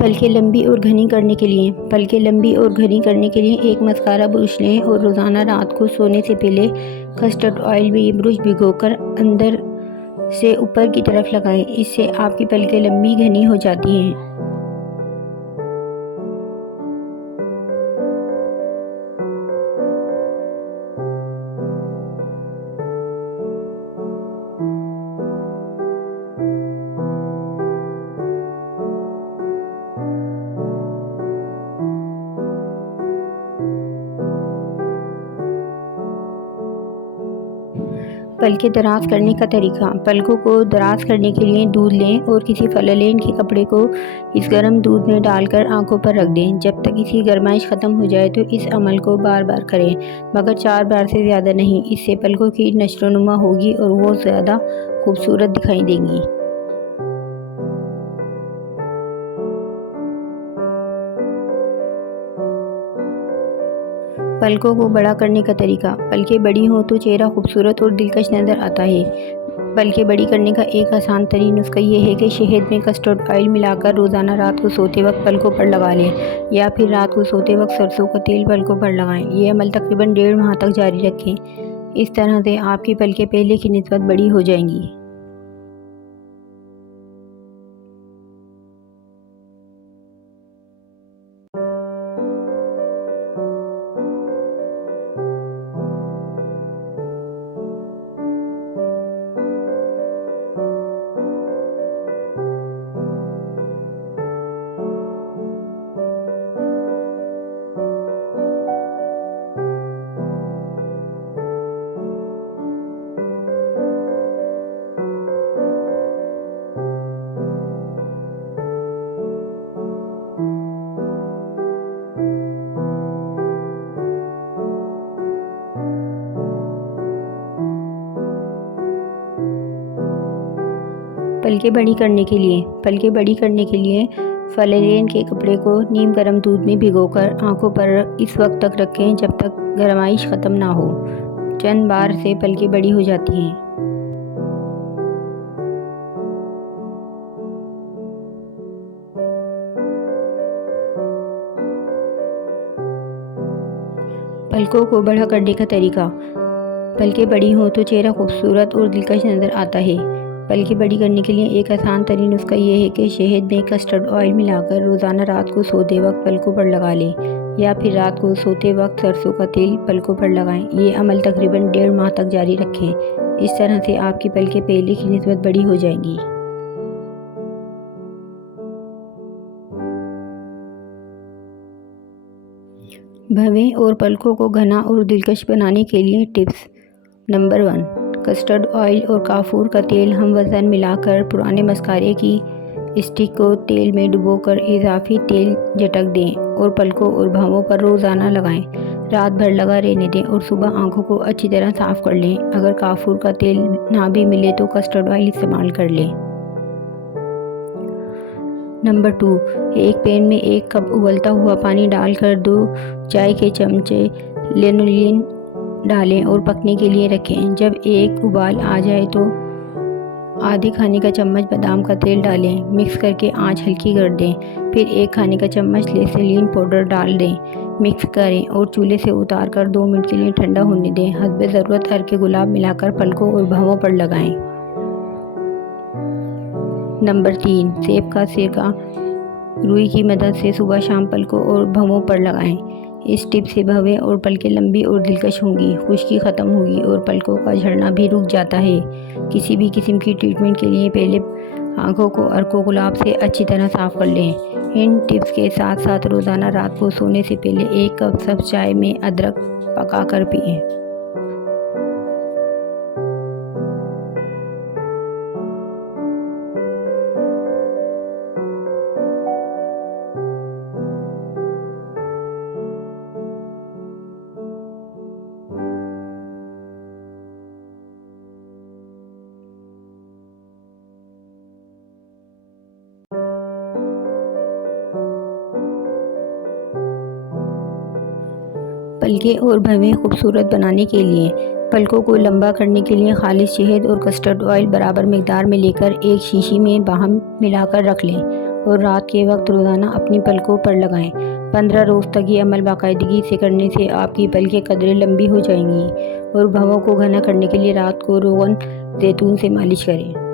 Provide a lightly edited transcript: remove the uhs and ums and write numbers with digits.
पलकें लंबी और घनी करने के लिए एक मस्कारा ब्रश लें और रोज़ाना रात को सोने से पहले कस्टर्ड ऑयल में ये ब्रश भिगोकर अंदर से ऊपर की तरफ लगाएं। इससे आपकी पलकें लंबी घनी हो जाती हैं। पलकें दराज करने का तरीका। पलकों को दराज करने के लिए दूध लें और किसी फललेन के कपड़े को इस गर्म दूध में डालकर आंखों पर रख दें। जब तक इसकी गर्माइश ख़त्म हो जाए तो इस अमल को बार बार करें, मगर 4 बार से ज़्यादा नहीं। इससे पलकों की नशोनुमा होगी और वो ज़्यादा खूबसूरत दिखाई देंगी। पलकों को बड़ा करने का तरीका। पलकें बड़ी हों तो चेहरा खूबसूरत और दिलकश नज़र आता है। पलकें बड़ी करने का एक आसान तरीन नुस्खा ये है कि शहद में कस्टर्ड ऑयल मिलाकर रोज़ाना रात को सोते वक्त पलकों पर लगा लें, या फिर रात को सोते वक्त सरसों का तेल पलकों पर लगाएं। ये अमल तकरीबन 1.5 माह तक जारी रखें। इस तरह से आपकी पलकें पहले की निस्बत बड़ी हो जाएंगी। पलकें बड़ी करने के लिए फललेन के कपड़े को नीम गर्म दूध में भिगोकर आंखों पर इस वक्त तक रखें जब तक गर्माइश ख़त्म ना हो। चंद बार से पलकें बड़ी हो जाती हैं। पलकों को बड़ा करने का तरीका। पलकें बड़ी हों तो चेहरा खूबसूरत और दिलकश नज़र आता है। पलकें बड़ी करने के लिए एक आसान तरीन नुस्खा ये है कि शहद में कस्टर्ड ऑयल मिलाकर रोज़ाना रात को सोते वक्त पलकों पर लगा लें, या फिर रात को सोते वक्त सरसों का तेल पलकों पर लगाएं। ये अमल तकरीबन 1.5 माह तक जारी रखें। इस तरह से आपकी पलकें पहले की निस्बत बड़ी हो जाएंगी। भवें और पलकों को घना और दिलकश बनाने के लिए टिप्स। नंबर 1, कस्टर्ड ऑयल और काफूर का तेल हम वज़न मिलाकर पुराने मस्कारे की स्टिक को तेल में डुबोकर इजाफी तेल झटक दें और पलकों और भौहों पर रोज़ाना लगाएं। रात भर लगा रहने दें और सुबह आंखों को अच्छी तरह साफ़ कर लें। अगर काफूर का तेल ना भी मिले तो कस्टर्ड ऑयल इस्तेमाल कर लें। नंबर 2, एक पैन में 1 कप उबलता हुआ पानी डालकर 2 चाय के चमचे लेनुलिन डालें और पकने के लिए रखें। जब एक उबाल आ जाए तो आधे खाने का चम्मच बादाम का तेल डालें। मिक्स करके आंच हल्की कर दें। फिर 1 खाने का चम्मच लेसिलीन पाउडर डाल दें। मिक्स करें और चूल्हे से उतार कर 2 मिनट के लिए ठंडा होने दें। हस्बे ज़रूरत अर्क गुलाब मिलाकर पलकों और भौहों पर लगाएं। नंबर 3, सेब का सिरका रुई की मदद से सुबह शाम पलकों और भौहों पर लगाएं। इस टिप से भवें और पलकें लंबी और दिलकश होंगी, खुश्की ख़त्म होगी और पलकों का झड़ना भी रुक जाता है। किसी भी किस्म की ट्रीटमेंट के लिए पहले आंखों को अर्क गुलाब से अच्छी तरह साफ़ कर लें। इन टिप्स के साथ साथ रोज़ाना रात को सोने से पहले 1 कप सब्ज़ चाय में अदरक पका कर पिएँ। पलकें और भवें खूबसूरत बनाने के लिए पलकों को लंबा करने के लिए खालिश शहद और कस्टर्ड ऑयल बराबर मिकदार में लेकर एक शीशी में बाहम मिलाकर रख लें और रात के वक्त रोज़ाना अपनी पलकों पर लगाएं। 15 रोज़ तक ये अमल बाकायदगी से करने से आपकी पलकें कदरें लंबी हो जाएंगी। और भवों को घना करने के लिए रात को रोगन ज़ैतून से मालिश करें।